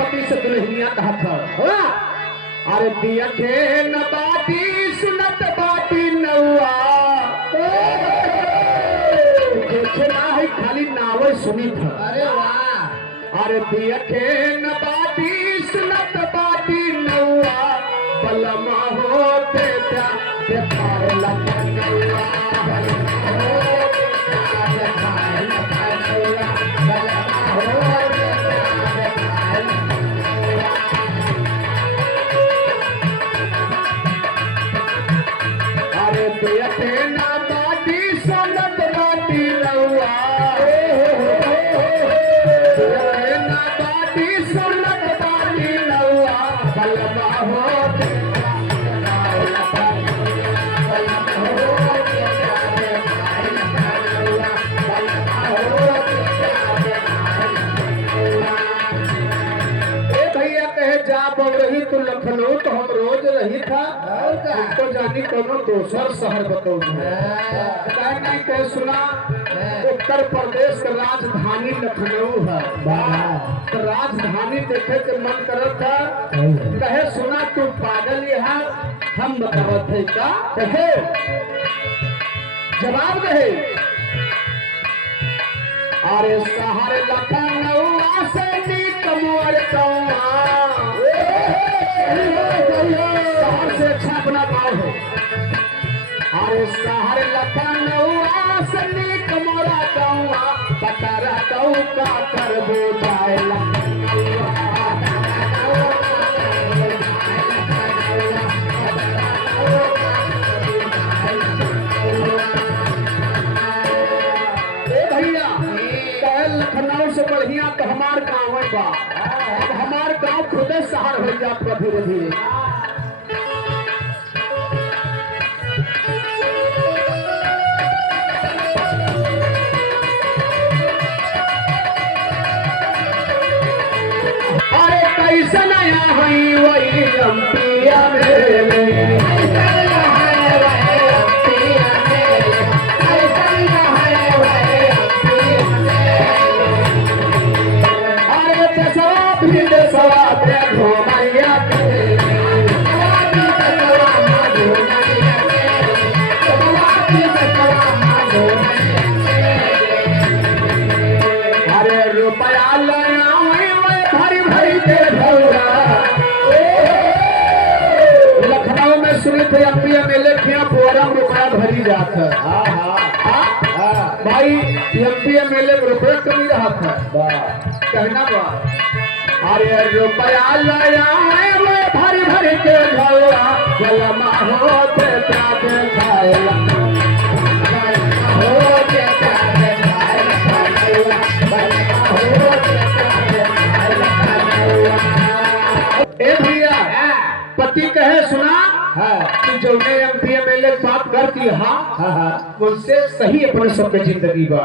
पति से दुल्हनिया कहा था अरे दिया के न बाती सुनत बाती नौआ देखे ना है खाली नावे सुनी था। अरे वाह। अरे दिया के न बाती सुनत बाती नौआ बलमा होते क्या बेकार लगा नौआ रही तो लखनऊ तो हम रोज रही था तो जानी कोनो दोसर शहर बताऊ नहीं कह सुना उत्तर प्रदेश का राजधानी लखनऊ है तो राजधानी देखे के मन करत था कहे सुना तू पागल यहाँ हम बतावत है का कहे जवाब दे अरे शहर लखनऊ से नीक मोर कौआ शहर से अच्छा अपना गाँव है। अरे शहर लखनऊ से नीक मोरा कौआ पतर कऊ का करबो जाए लखनऊ से बढ़िया तो हमार गाँव है बा अब हमार गाँव खुदे शहर हो जाता धीरे धीरे। अरे कैसे नया हुई वही अम्पिया मेरे भरी जात है भाई एमपी एमएलए रुपये कमी रहा था कहना बा अरे रुपया लाया भरी भरी के झोला बलमा होते प्राते खाएला होते प्राते खाएला बलमा होते प्राते खाएला। ए भैया पति कहे सुना कि जो ने एमपी एमएलए बात करती उनसे सही अपने सबके जिंदगी बा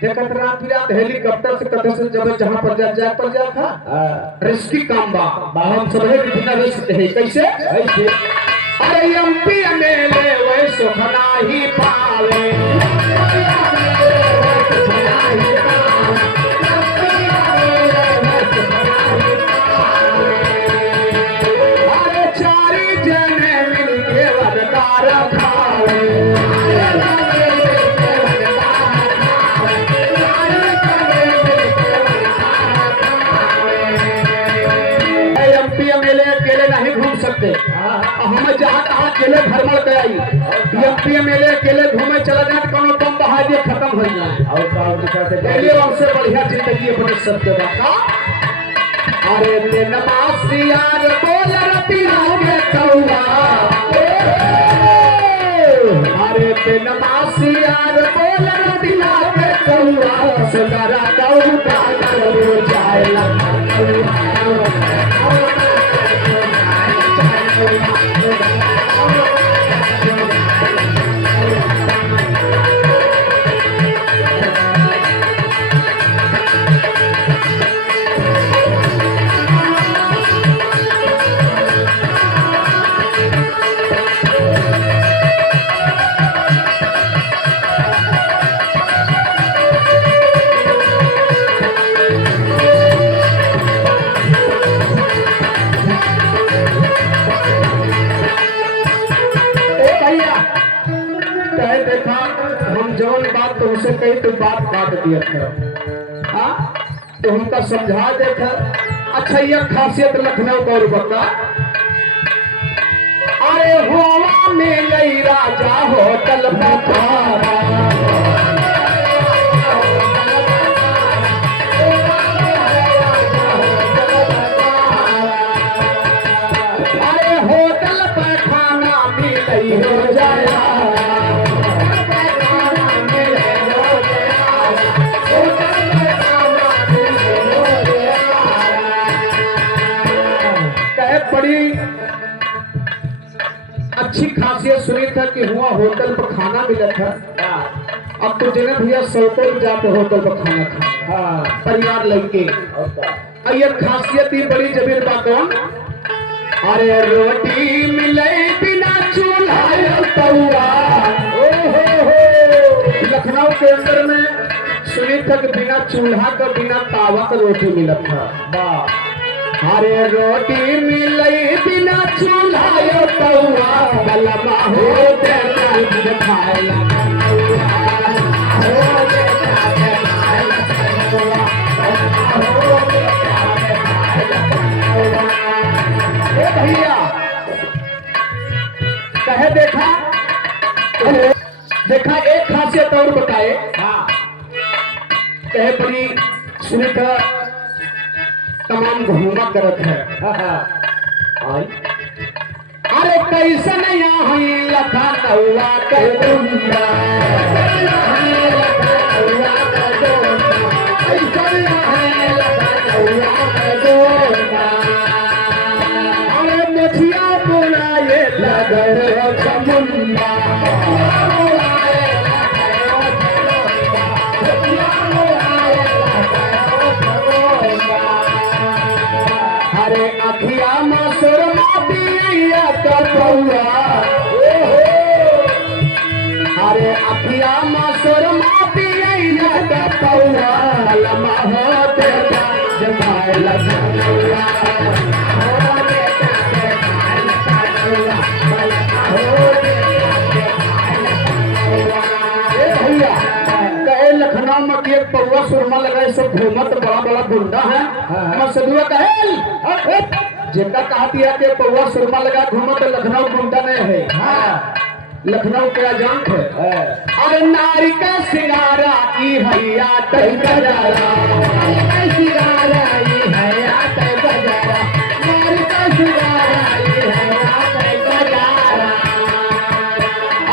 देखत रात हेलीकॉप्टर से कदम से जब जहां पर जा पर जा था रिस्की काम बा हम सब है बिना रिस्क है कैसे अरे एमपी एमएलए वही सुखना ही पावे हमें जहाँ तहाँ अकेले भरमल के आई एमपी एमएलए अकेले घूमे चला जाए कोनो बम बहा दिए खत्म हो जाए हमसे बढ़िया जिंदगी अपने सबके बता। अरे दिन यार बोल रतिया में कौआ अरे दिन यार बोल रतिया में कौआ सुनरा कऊ का हो जाएगा बात काट दिया था। हाँ तो हमका समझा दे था। अच्छा यह खासियत लखनऊ गौर बका। अरे हुआ में गई राजा होटल पखारा। अरे होटल पर खाना मिल हो जाया। बड़ी अच्छी खासियत सुनी था कि हुआ होटल पर खाना मिला था। अब तो जिन्हें भैया सौतल जाते होटल पर खाना खा परिवार लेके। ये खासियत ही बड़ी जबीर बातों। अरे रोटी मिले बिना चूल्हा तवा। लखनऊ के अंदर में सुनी था कि बिना चूल्हा का बिना तावा का रोटी मिला था। अरे रोटी मिलई बिना चूल्हा तवा। बलमा हो भैया कहे देखा देखा एक खासियत और बताए। कहे बड़ी सुनी था तमाम घूमा करत है। अरे कैसे नहीं लखनऊआ के दुनिया। अरे मछिया बुलाए लगो समुंदा। अरे अखिया मसुर मातिया कपौआ। अरे अखिया मसुर मातिया कपौआ। लम्हा होते जमाए लगौआ। लखनऊ में एक पौवा सुरमा लगाए सब घूमत बड़ा बड़ा गुंडा है। मसदुआ कहे जिनका कहा दिया कि पौवा सुरमा लगा घूमत लखनऊ गुंडा नहीं है। लखनऊ क्या जान है। अरे नारी का सिंगारा ई हैया तई बजारा। सिंगारा ई हैया तई बजारा। नारी का सिंगारा ई हैया तई बजारा।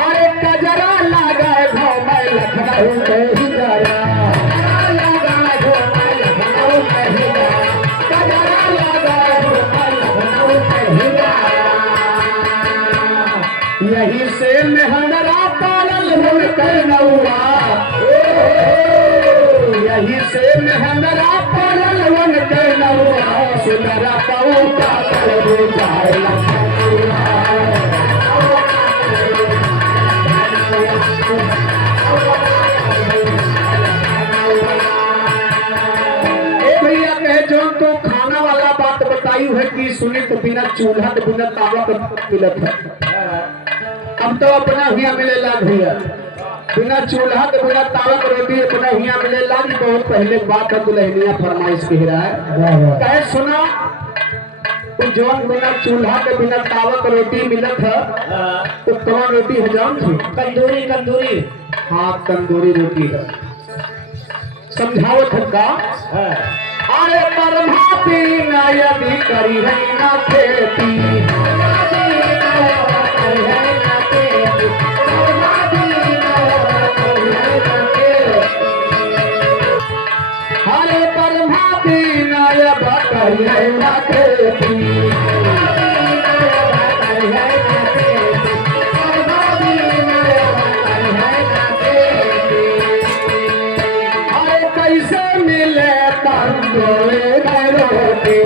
अरे कजरा लगा घूमे लखनऊ में हिजारा। यही से मेहनरा पालल कनौआ। यही से मेहनरा पालल कनौआ। सुनरा पौता कर जाए भैया कहे जो तो खाना वाला बात बताई है कि सुनी तो बिना चूल्हा तो बिना तावा पर मिलत है। हम तो अपना हिया मिले लाग भैया बिना चूल्हा के बिना तावा के रोटी अपना हिया मिले लाग। बहुत पहले बात है दुल्हनिया फरमाइश कह रहा है। कहे सुना तो जौन बिना चूल्हा के बिना तावा के रोटी मिलत है तो कौन रोटी है जान थी? तंदूरी। तंदूरी हाँ तंदूरी रोटी है। समझावत है का। अरे परमाती ना यदि करी है ना खेती। हरे परमाती ना करी है ना खेती। अरे कैसे मिले तंदूरी रोटी।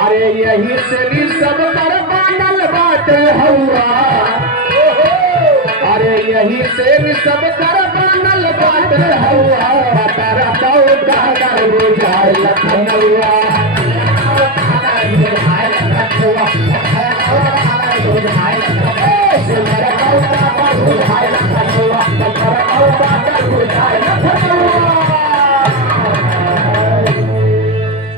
अरे यही से भी सब कर बनल बात हुआ। अरे यही से भी सब कर बनल बात हुआ। तारा तो जाए लखनऊआ। रखुआ, हमारा दूध भाई, सुंदर